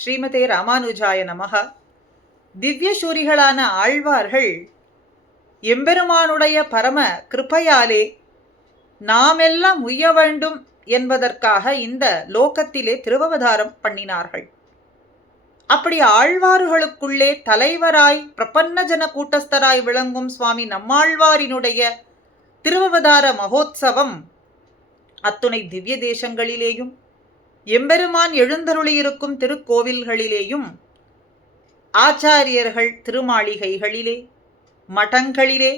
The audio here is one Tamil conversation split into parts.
ஸ்ரீமதே ராமானுஜாய நமக. திவ்யசூரிகளான ஆழ்வார்கள் எம்பெருமானுடைய பரம கிருபையாலே நாமெல்லாம் உய்ய வேண்டும் என்பதற்காக இந்த லோகத்திலே திருவவதாரம் பண்ணினார்கள். அப்படி ஆழ்வார்களுக்குள்ளே தலைவராய் பிரபன்னஜன கூட்டஸ்தராய் விளங்கும் சுவாமி நம்மாழ்வாரினுடைய திருவவதார மகோத்சவம் அத்துணை திவ்ய தேசங்களிலேயும் எம்பெருமான் எழுந்தருளியிருக்கும் திருக்கோவில்களிலேயும் ஆச்சாரியர்கள் திருமாளிகைகளிலே மடங்களிலே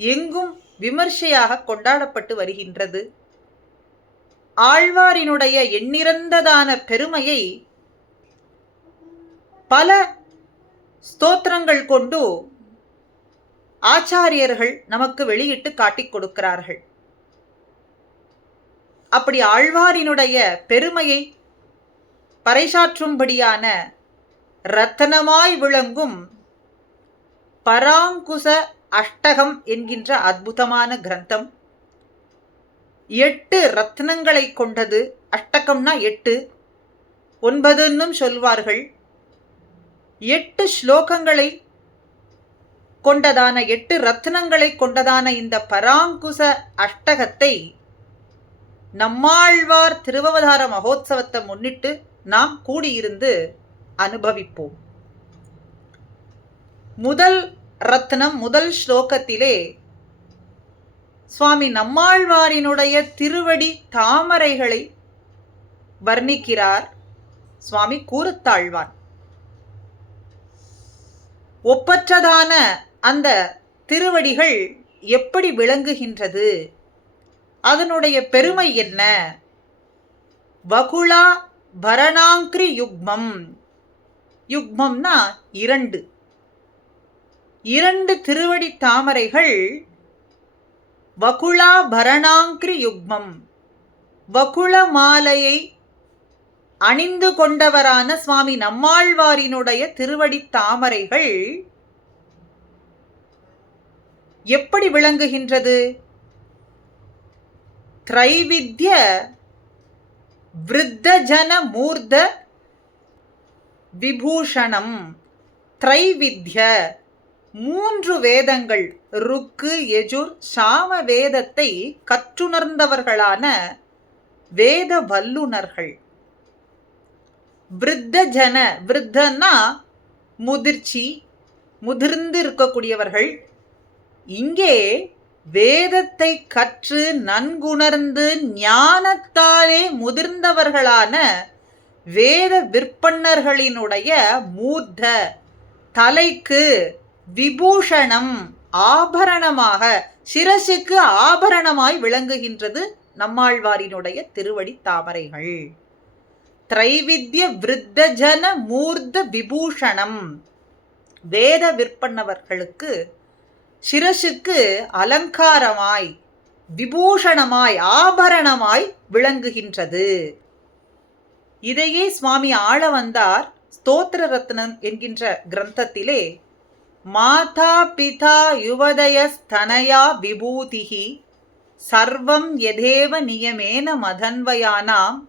எங்கும் விமர்சையாக கொண்டாடப்பட்டு வருகின்றது. ஆழ்வாரினுடைய எண்ணிறந்ததான பெருமையை பல ஸ்தோத்திரங்கள் கொண்டு ஆச்சாரியர்கள் நமக்கு வெளியிட்டு காட்டிக் கொடுக்கிறார்கள். அப்படி ஆழ்வாரினுடைய பெருமையை பறைசாற்றும்படியான ரத்தனமாய் விளங்கும் பராங்குச அஷ்டகம் என்கின்ற அற்புதமான கிரந்தம் 8 ரத்னங்களை கொண்டது. அஷ்டகம்னா 8, 9 சொல்வார்கள். 8 ஸ்லோகங்களை கொண்டதான 8 ரத்னங்களை கொண்டதான இந்த பராங்குச அஷ்டகத்தை நம்மாழ்வார் திருவவதார மகோத்சவத்தை முன்னிட்டு நாம் கூடியிருந்து அனுபவிப்போம். முதல் ரத்னம் முதல் ஸ்லோகத்திலே சுவாமி நம்மாழ்வாரினுடைய திருவடி தாமரைகளை வர்ணிக்கிறார் சுவாமி கூரத்தாழ்வான். ஒப்பற்றதான அந்த திருவடிகள் எப்படி விளங்குகின்றது, அதனுடைய பெருமை என்ன? வகுளா பரணாங்கிரி யுக்மம். யுக்மம்னா 2 திருவடி தாமரைகள். வகுளா பரணாங்கிரி யுக்மம். வகுள மாலையை அணிந்து கொண்டவரான சுவாமி நம்மாழ்வாரினுடைய திருவடி தாமரைகள் எப்படி விளங்குகின்றது? திரைவித்ய விருத்தஜன மூர்த்த விபூஷணம். திரைவித்ய 3 வேதங்கள், ருக்கு யஜுர் சாம வேதத்தை கற்றுணர்ந்தவர்களான வேத வல்லுனர்கள். விருத்தஜன, விருத்தன்னா முதிர்ச்சி, முதிர்ந்து இருக்கக்கூடியவர்கள். இங்கே வேதத்தை கற்று நன்குணர்ந்து ஞானத்தாலே முதிர்ந்தவர்களான வேத விற்பன்னர்களினுடைய மூர்த்த தலைக்கு விபூஷணம் ஆபரணமாக, சிரசுக்கு ஆபரணமாய் விளங்குகின்றது நம்மாழ்வாரினுடைய திருவடி தாமரைகள். திரைவித்ய விருத்தஜன மூர்த்த விபூஷணம். வேத விற்பன்னவர்களுக்கு சிரசுக்கு அலங்காரமாய், விபூஷணமாய், ஆபரணமாய் விளங்குகின்றது. இதையே சுவாமி ஆளவந்தார் ஸ்தோத்திர ரத்னம் என்கின்ற கிரந்தத்திலே மாதா பிதா யுவதய ஸ்தனயா விபூதிஹி சர்வம் யதேவ நியமேன மதன்வயானாம்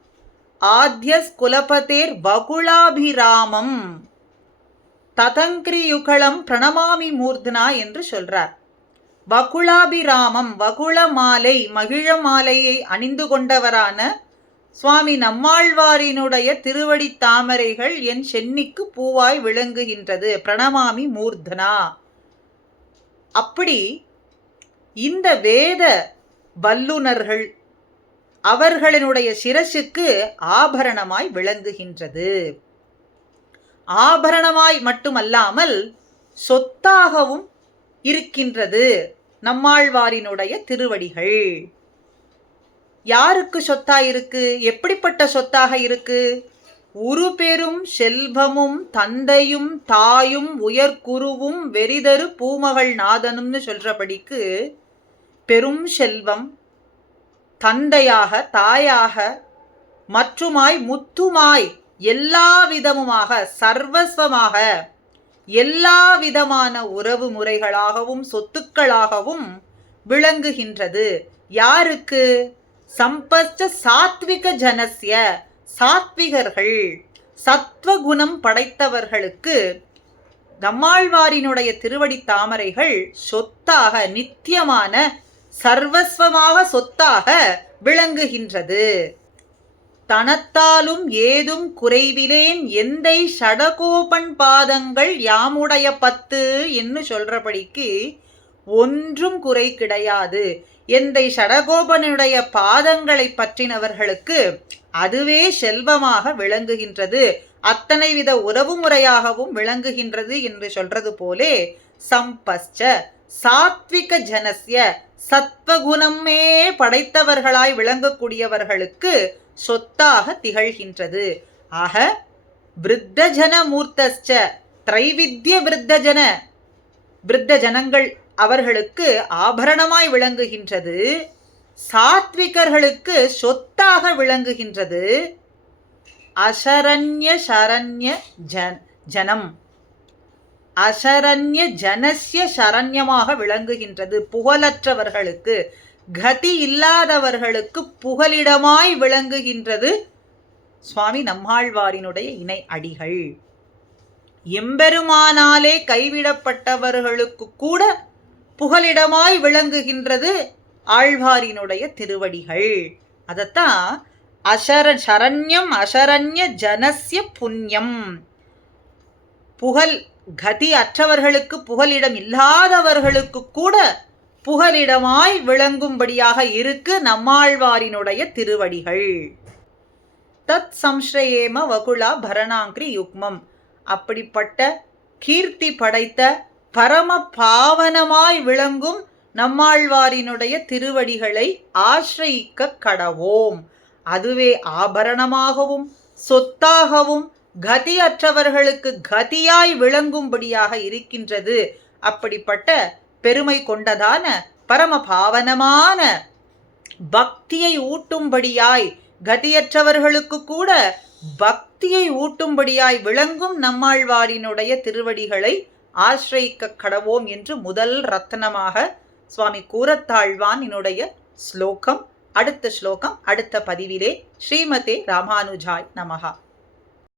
ஆத்யஸ் குலபதேர் வகுளாபிராமம் ததங்கிரியுகலம் பிரணமாமி மூர்தனா என்று சொல்றார். வகுளாபிராமம், வகுள மாலை, மகிழ மாலையை அணிந்து கொண்டவரான சுவாமி நம்மாழ்வாரினுடைய திருவடி தாமரைகள் என் சென்னிக்கு பூவாய் விளங்குகின்றது. பிரணமாமி மூர்தனா. அப்படி இந்த வேத வல்லுனர்கள் அவர்களினுடைய சிரசுக்கு ஆபரணமாய் விளங்குகின்றது. ஆபரணமாய் மட்டுமல்லாமல் சொத்தாகவும் இருக்கின்றது நம்மாழ்வாரினுடைய திருவடிகள். யாருக்கு சொத்தாக இருக்கு? எப்படிப்பட்ட சொத்தாக இருக்கு? உரு பெரும் செல்வமும் தந்தையும் தாயும் உயர்குருவும் வெறிதரு பூமகள் நாதனும்னு சொல்றபடிக்கு பெரும் செல்வம், தந்தையாக, தாயாக, மற்றுமாய், முத்துமாய், எல்லா விதமுமாக, சர்வஸ்வமாக, எல்லா விதமான உறவு முறைகளாகவும் சொத்துக்களாகவும் விளங்குகின்றது. யாருக்கு? சம்பஸ்ட சாத்விக ஜனஸ்ய, சாத்விகர்கள், சத்வகுணம் படைத்தவர்களுக்கு நம்மாழ்வாரினுடைய திருவடி தாமரைகள் சொத்தாக, நித்தியமான, சர்வஸ்வமாக சொத்தாக விளங்குகின்றது. தனத்தாலும் ஏதும் குறைவிலேன் எந்தை ஷடகோபன் பாதங்கள் யாமுடைய 10 என்று சொல்றபடிக்கு ஒன்றும் குறை கிடையாது. எந்தை ஷடகோபனுடைய பாதங்களை பற்றினவர்களுக்கு அதுவே செல்வமாக விளங்குகின்றது, அத்தனை வித உறவு முறையாகவும் விளங்குகின்றது என்று சொல்றது போலே சம்பஸ்ச சாத்விக ஜனஸ்ய சத்வகுணமே படைத்தவர்களாய் விளங்கக்கூடியவர்களுக்கு சொத்தாக திகழ்கின்றது. ஆக விருத்தஜன மூர்த்தஸ்ச திரைவித்ய விருத்த ஜனங்கள் அவர்களுக்கு ஆபரணமாய் விளங்குகின்றது, சாத்விகர்களுக்கு சொத்தாக விளங்குகின்றது. அசரண்ய சரண்ய ஜனம் அசரண்ய ஜனஸ்ய சரண்யமாக விளங்குகின்றது. புகழற்றவர்களுக்கு, கதி இல்லாதவர்களுக்கு புகலிடமாய் விளங்குகின்றது சுவாமி நம்மாழ்வாரினுடைய இணை அடிகள். எம்பெருமானாலே கைவிடப்பட்டவர்களுக்கு கூட புகலிடமாய் விளங்குகின்றது ஆழ்வாரினுடைய திருவடிகள். அதத்தான் சரண்யம் அசரண்ய ஜனஸ்ய புண்ணியம். புகழ் கதி அற்றவர்களுக்கு, புகலிடம் இல்லாதவர்களுக்கு கூட புகலிடமாய் விளங்கும்படியாக இருக்கு நம்மாழ்வாரினுடைய திருவடிகள். தத் சம்ஸ்ரயேம வகுலா பரணாங்கிரி யுக்மம். அப்படிப்பட்ட கீர்த்தி படைத்த பரம பாவனமாய் விளங்கும் நம்மாழ்வாரினுடைய திருவடிகளை ஆசிரயிக்க கடவோம். அதுவே ஆபரணமாகவும் சொத்தாகவும் கதி அற்றவர்களுக்கு கதியாய் விளங்கும்படியாக இருக்கின்றது. அப்படிப்பட்ட பெருமை கொண்டதான பரம பாவனமான பக்தியை ஊட்டும்படியாய், கதியற்றவர்களுக்கு கூட பக்தியை ஊட்டும்படியாய் விளங்கும் நம்மாழ்வாரினுடைய திருவடிகளை ஆசிரயிக்க கடவோம் என்று முதல் ரத்னமாக சுவாமி கூரத்தாழ்வான் என்னுடைய ஸ்லோகம். அடுத்த ஸ்லோகம் அடுத்த பதிவிலே. ஸ்ரீமதே ராமானுஜாய் நமஹா.